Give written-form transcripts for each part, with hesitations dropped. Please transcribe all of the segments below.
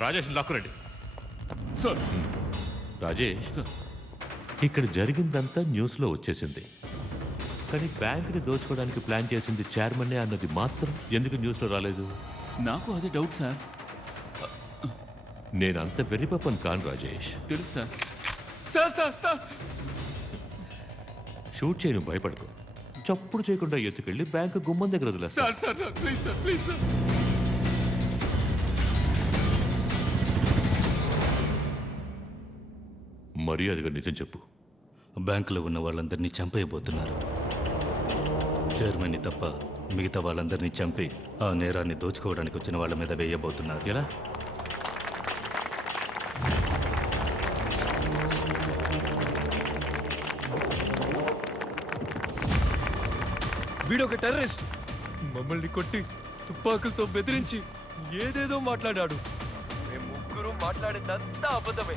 Rajesh లాక్కురండి. Sir Rajesh sir ఇక్కడ జరిగిందంతా న్యూస్లో వచ్చేసింది, కానీ బ్యాంకుని దోచుకోవడానికి ప్లాన్ చేసింది చైర్మన్నే అన్నది మాత్రం ఎందుకు న్యూస్లో రాలేదు? నాకు అదే డౌట్ సార్. నేను అంత వెర్రిపప్పని కాను రాజేష్. తెలుసు sir. Sir sir sir shoot చేయను, భయపడకు. చప్పుడు చేయకుండా ఎత్తుకెళ్ళి బ్యాంకు గుమ్మం దగ్గర వదిలేస్తా. Sir sir sir please sir please sir. మర్యాదగా నిజం చెప్పు. బ్యాంకులో ఉన్న వాళ్ళందరినీ చంపేయబోతున్నారు. చైర్మన్ని తప్ప మిగతా వాళ్ళందరినీ చంపి ఆ నేరాన్ని దోచుకోవడానికి వచ్చిన వాళ్ళ మీద వేయబోతున్నారు. ఎలా? వీడొక టెర్రరిస్ట్. మమ్మల్ని కొట్టి తుపాకులతో బెదిరించి ఏదేదో మాట్లాడాడు. మేము ముగ్గురు మాట్లాడిందంతా అబద్ధమే.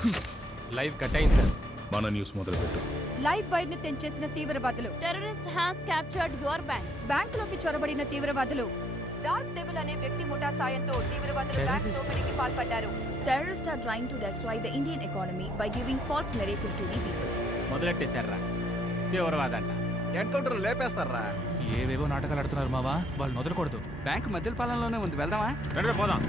లైవ్ కట్ అయింది సార్. మన న్యూస్ మొదలుపెట్టు. లైవ్ వైర్ ని తెంచేసిన తీవ్రవాదులు. Terrorist has captured your bank. బ్యాంకులోకి చొరబడిన తీవ్రవాదులు. డార్క్ డెవిల్ అనే వ్యక్తి ముఠా సాయంతో తీవ్రవాదులు బ్యాంక్ దోపిడీకి పాల్పడ్డారు. Terrorists are trying to destroy the Indian economy by giving false narrative to the people. మొదలెట్టేశారా తీవ్రవాదంట. ఎన్కౌంటర్ లేపేస్తారా? ఏవేవో నాటకాలు ఆడుతున్నారు మావా, వాళ్ళు వదలకూడదు. బ్యాంక్ మధ్య పాలనలోనే ఉంది, వెళ్దామా? రండి పోదాం.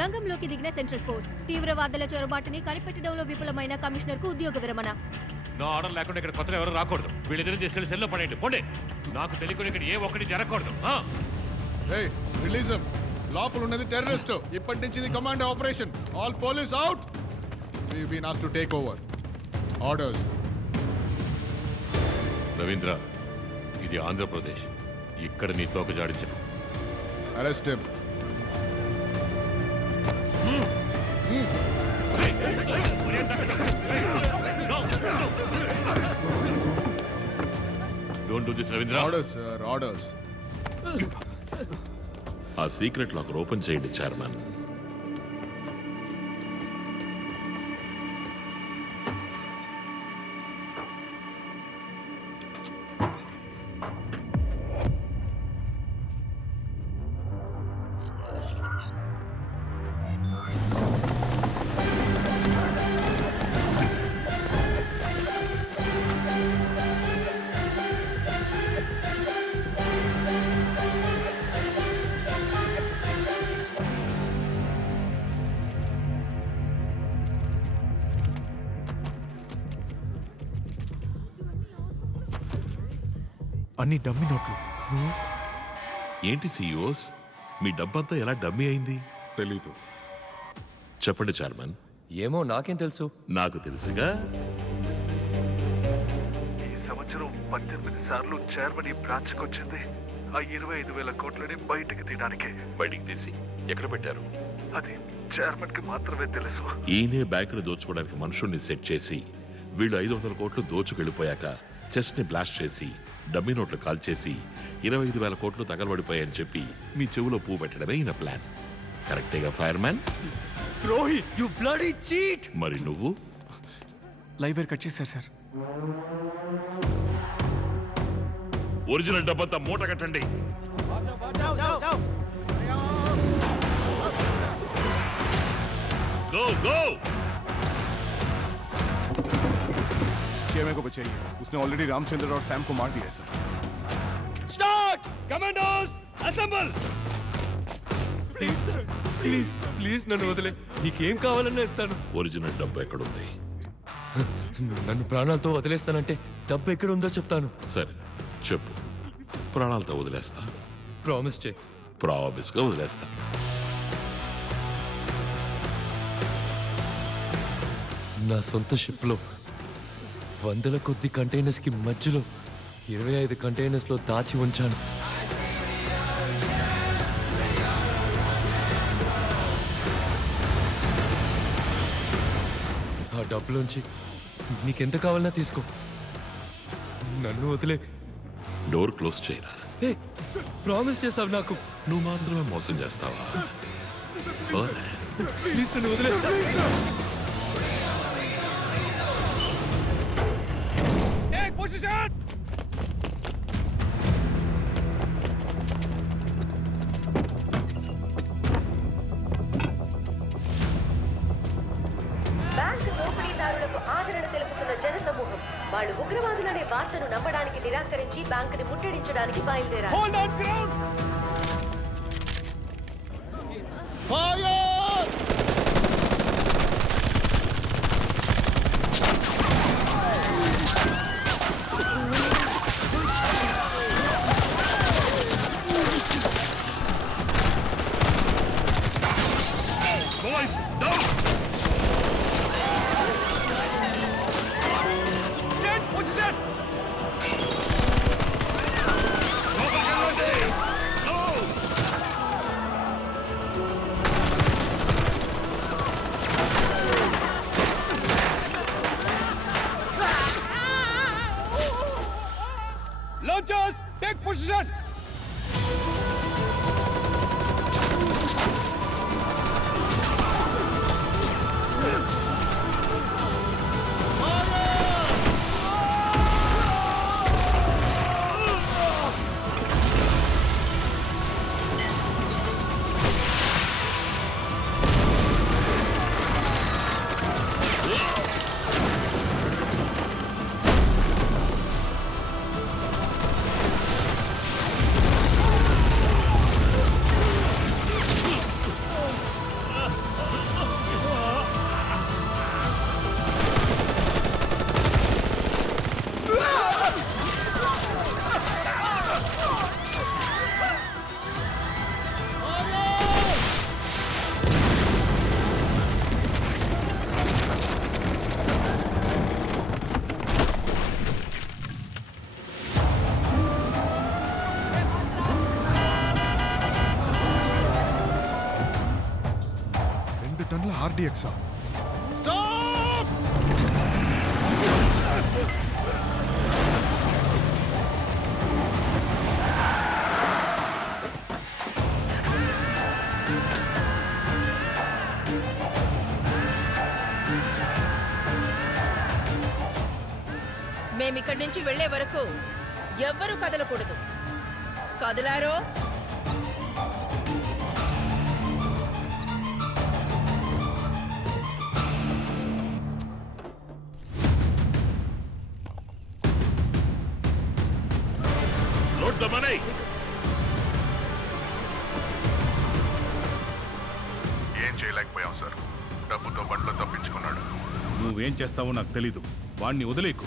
రంగంలోకి దిగిన సెంట్రల్ ఫోర్స్. తీవ్రవాదుల చొరబాటుని కనిపెట్టడంలో విఫలమైన కమిషనర్ కు ఉద్యోగ విరమణ. నా ఆర్డర్ లేకుండా ఇక్కడ కొత్తగా ఎవరు రాకూడదు. వీళ్ళిద్దరూ తీసుకెళ్లి సెల్లో పడేయండి. పోండి. నాకు తెలియకుండా ఇక్కడ ఏ ఒక్కటి జరగకూడదు. రిలీజ్ లోపల ఉన్నది టెర్రరిస్ట్. ఇప్పటి నుంచి ఇది command operation. All police out. We been asked to take over orders. Ravindra, ఇది ఆంధ్రప్రదేశ్. ఇక్కడ నీ తోక జాడించను. Arrest him. Don't do this Ravindra. Orders sir, orders. ఆ సీక్రెట్ లాకర్ ఓపెన్ చేయండి చైర్మన్. అన్ని డమ్మి నోట్లు. ఏంటి సిఇఓస్, మీ డబ్బంతా ఎలా డమ్మీ అయింది? తెలీదు. చెప్పండి చైర్మన్. ఏమో, నాకేం తెలుసు. నాకు తెలుసుగా. ఈ సంవత్సరం 18 సార్లు చైర్మన్ ఈ బ్రాంచ్ కి వచ్చింది. ఆ 25,000 కోట్లని బయటికి తీయడానికి. బయటికి తీసి ఎక్కడ పెట్టారు? అది చైర్మన్ కి మాత్రమే తెలుసు. ఈయనే బ్యాంకుని దోచుకోవడానికి మనుషుల్ని సెట్ చేసి వీళ్ళు 500 కోట్లు దోచుకెళ్ళిపోయాక చెస్ట్ ని బ్లాస్ట్ చేసి డమ్మీ నోట్లు కాల్ చేసి 25,000 కోట్లు తగలబడిపోయాయని చెప్పి మీ చెవులో పువ్వు పెట్టడమే ఈయన ప్లాన్. కరెక్టేగా ఫైర్మ్యాన్? ద్రోహి, యు బ్లడీ చీట్. మరి నువ్వు? లైవ్ వైర్ కట్ చేశారు సార్. ఒరిజినల్ డబ్బంతా మూట కట్టండి. Go go. चेयरमैन को बचाइए. उसने ऑलरेडी रामचंद्र और सैम को मार दिया है sir. Start. Commandos assemble. Please please please నన్ను వదిలే. నీకేం కావాలన్నా ఇస్తాను. ఒరిజినల్ డబ్బు ఎక్కడుంది? నన్ను ప్రాణాలతో వదిలేస్తానంటే డబ్బు ఎక్కడుందో చెప్తాను. సరే చెప్పు. ప్రాణాలతో వదిలేస్తా. ప్రామిస్ చేయి. ప్రామిస్ గా వదిలేస్తా. నా సొంత షిప్లో 100 కొద్ది కంటైనర్స్ కి మధ్యలో 25 కంటైనర్స్ లో దాచి ఉంచాను. ఆ డబ్బులోంచి నీకెంత కావాలన్నా తీసుకో. నన్ను వదిలే. డోర్ క్లోజ్ చేయరా. ప్రామిస్ చేసావు నాకు. నువ్వు మాత్రమే మోసం చేస్తావా? ప్లీజ్ నన్ను వదిలే. వాళ్ళు ఉగ్రవాదులనే వార్తను నమ్మడానికి నిరాకరించి బ్యాంకుని ముట్టడించడానికి బయలుదేరారు. Launchers, take position! టన్నుల ఆర్డీఎక్సా? మేమిక్కడి నుంచి వెళ్లే వరకు ఎవ్వరూ కదలకూడదు. కదలారో ఏం చేయలేకపోయాం సార్. డబ్బుతో బండ్లో తప్పించుకున్నాడు. నువ్వేం చేస్తావో నాకు తెలీదు. వాణ్ణి వదిలేకు.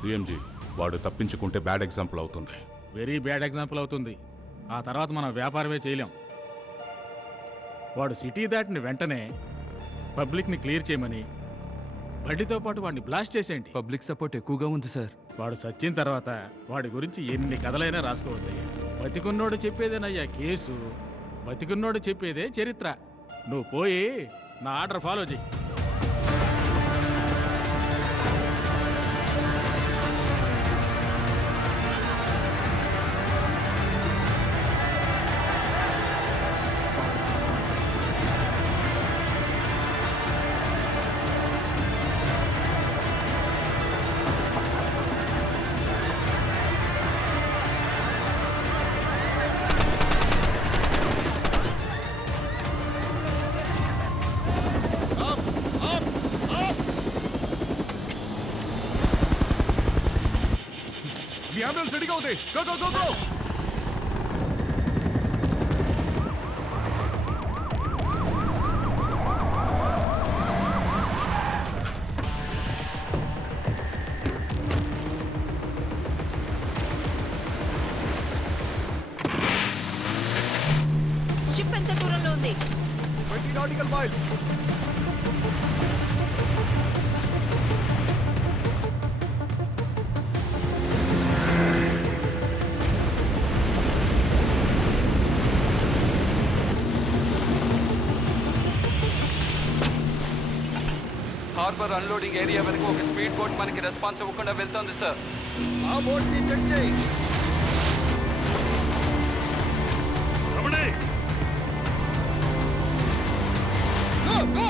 సిఎంజీ, వాడు తప్పించుకుంటే బ్యాడ్ ఎగ్జాంపుల్ అవుతుంది. వెరీ బ్యాడ్ ఎగ్జాంపుల్ అవుతుంది. ఆ తర్వాత మనం వ్యాపారమే చేయలేం. వాడు సిటీ దాటిన వెంటనే పబ్లిక్ని క్లియర్ చేయమని బండితో పాటు వాడిని బ్లాస్ట్ చేసేయండి. పబ్లిక్ సపోర్ట్ ఎక్కువగా ఉంది సార్. వాడు చచ్చిన తర్వాత వాడి గురించి ఎన్ని కథలైనా రాసుకోవచ్చయ్యా. బతికున్నోడు చెప్పేదేనయ్యా కేసు, బతికున్నోడు చెప్పేదే చరిత్ర. నువ్వు పోయి నా ఆర్డర్ ఫాలో చెయ్యి. మీ అంబులెన్స్ రెడీగా ఉంది. Go go go go. Ship ఎంత దూరంలో ఉంది? 20 nautical miles. Harbour unloading area వరకు ఒక స్పీడ్ బోట్ మనకి రెస్పాన్స్ ఇవ్వకుండా వెళ్తోంది సార్. ఆ బోట్ ని చెక్ చేయి. Go go.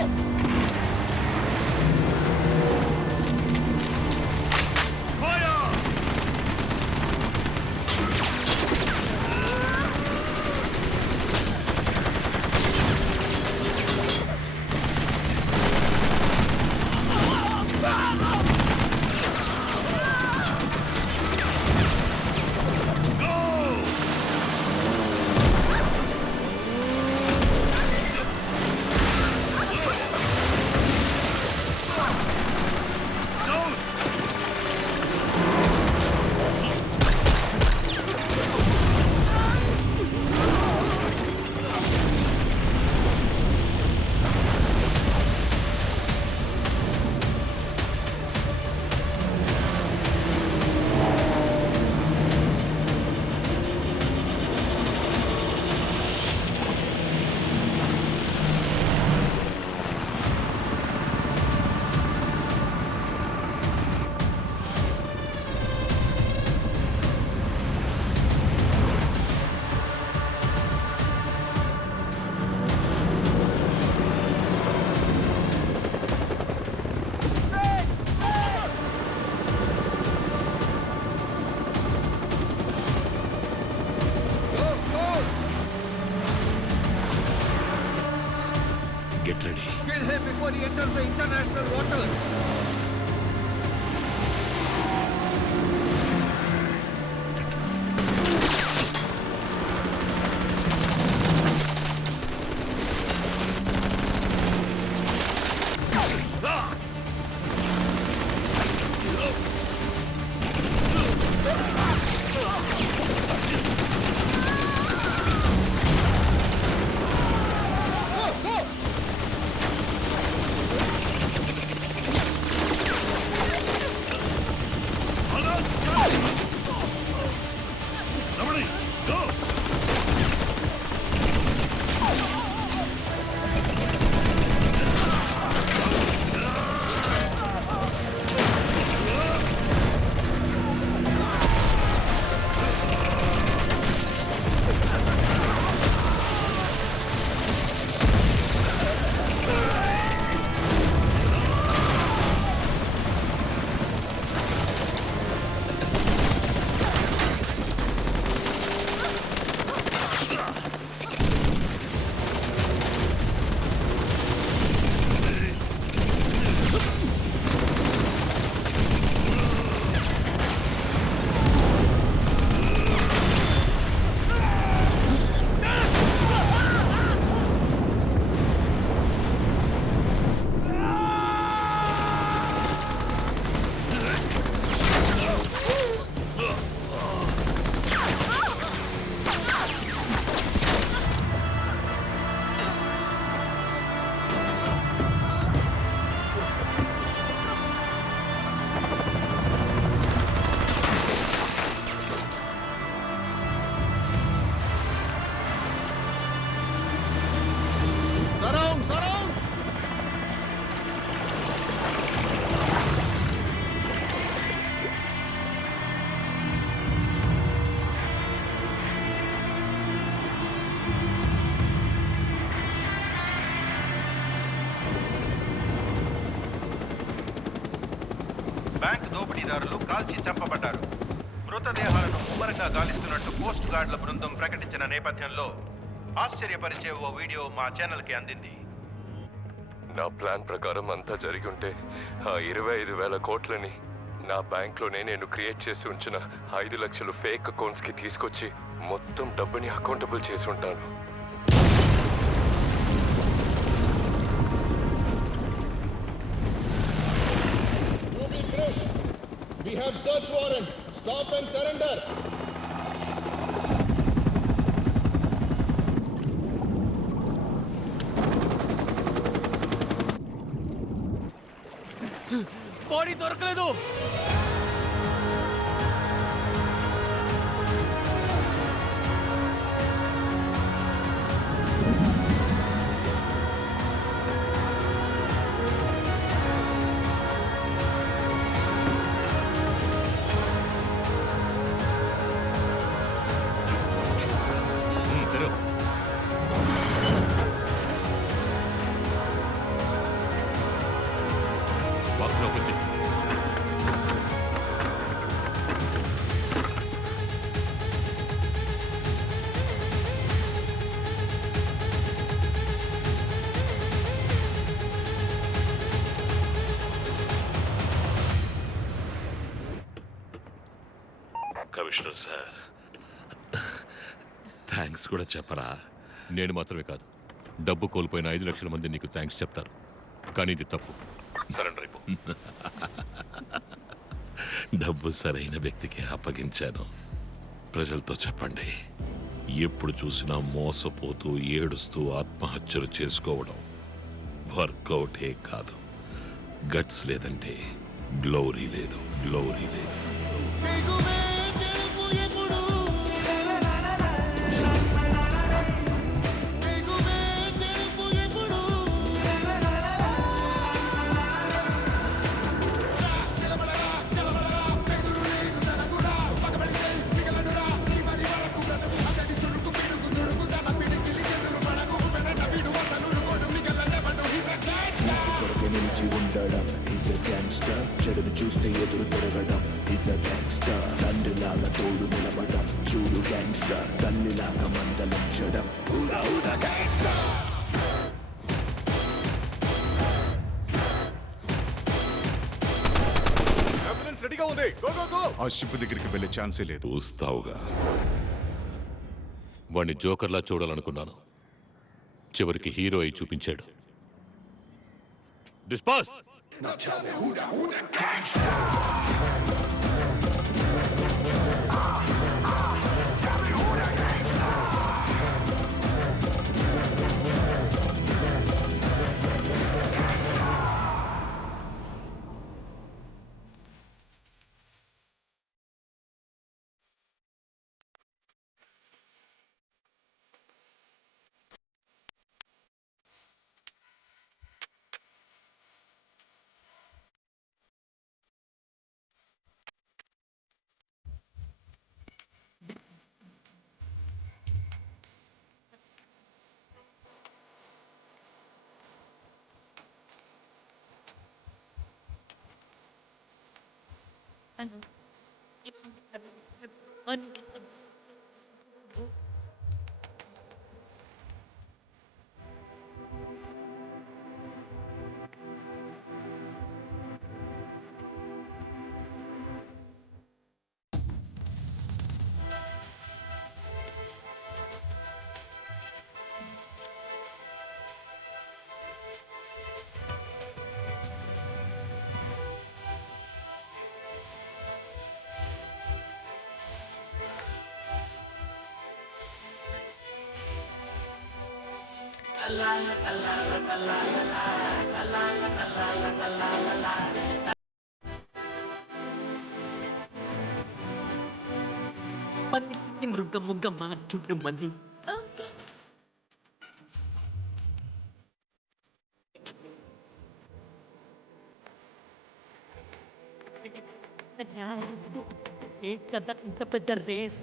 enter the international waters. Bank దోపిడీదారులు కాల్చి చంపబడ్డారు. మృతదేహాలను ముమ్మరంగా గాలిస్తున్నట్టు కోస్ట్ గార్డుల బృందం ప్రకటించిన నేపథ్యంలో ఆశ్చర్యపరిచే ఓ వీడియో మా ఛానల్కి అందింది. నా ప్లాన్ ప్రకారం అంతా జరిగి ఉంటే ఆ 25,000 కోట్లని నా బ్యాంక్లోనే నేను క్రియేట్ చేసి ఉంచిన 5 లక్షలు ఫేక్ అకౌంట్స్కి తీసుకొచ్చి మొత్తం డబ్బుని అకౌంటబుల్ చేసి ఉంటాను. We have search warrant. Stop and surrender. Body దొరకలేదు. కమిషనర్ సార్, థ్యాంక్స్ కూడా చెప్పరా? నేను మాత్రమే కాదు, డబ్బు కోల్పోయిన 5 లక్షల మంది నీకు థ్యాంక్స్ చెప్తారు. కానీ ఇది తప్పు. సరెండర్ అయిపో. డబ్బు సరైన వ్యక్తికి అప్పగించాను. ప్రజలతో చెప్పండి, ఎప్పుడు చూసినా మోసపోతూ ఏడుస్తూ ఆత్మహత్యలు చేసుకోవడం వర్కౌటే కాదు. గట్స్ లేదంటే గ్లోరీ లేదు, గ్లోరీ లేదు. చెడును చూస్తే ఎదురు తిరగడం ఈజ్ అ గ్యాంగ్స్టర్. తండ్రిలాగా తోడు నిలబడం చూడు గ్యాంగ్స్టర్. తల్లిలాగా మందలించడం ఊరా ఊరా గ్యాంగ్స్టర్. అయిపోతుంది గో గో గో ఆ షిప్ దగ్గరికి వెళ్ళే ఛాన్సే లేదు చూస్తావుగా. వాణ్ణి జోకర్లా చూడాలనుకున్నాను, చివరికి హీరో అయి చూపించాడు. డిస్పాస్. మృగముగమా చుట్టుమది ఏ కదా ఇంత పెద్ద రేస్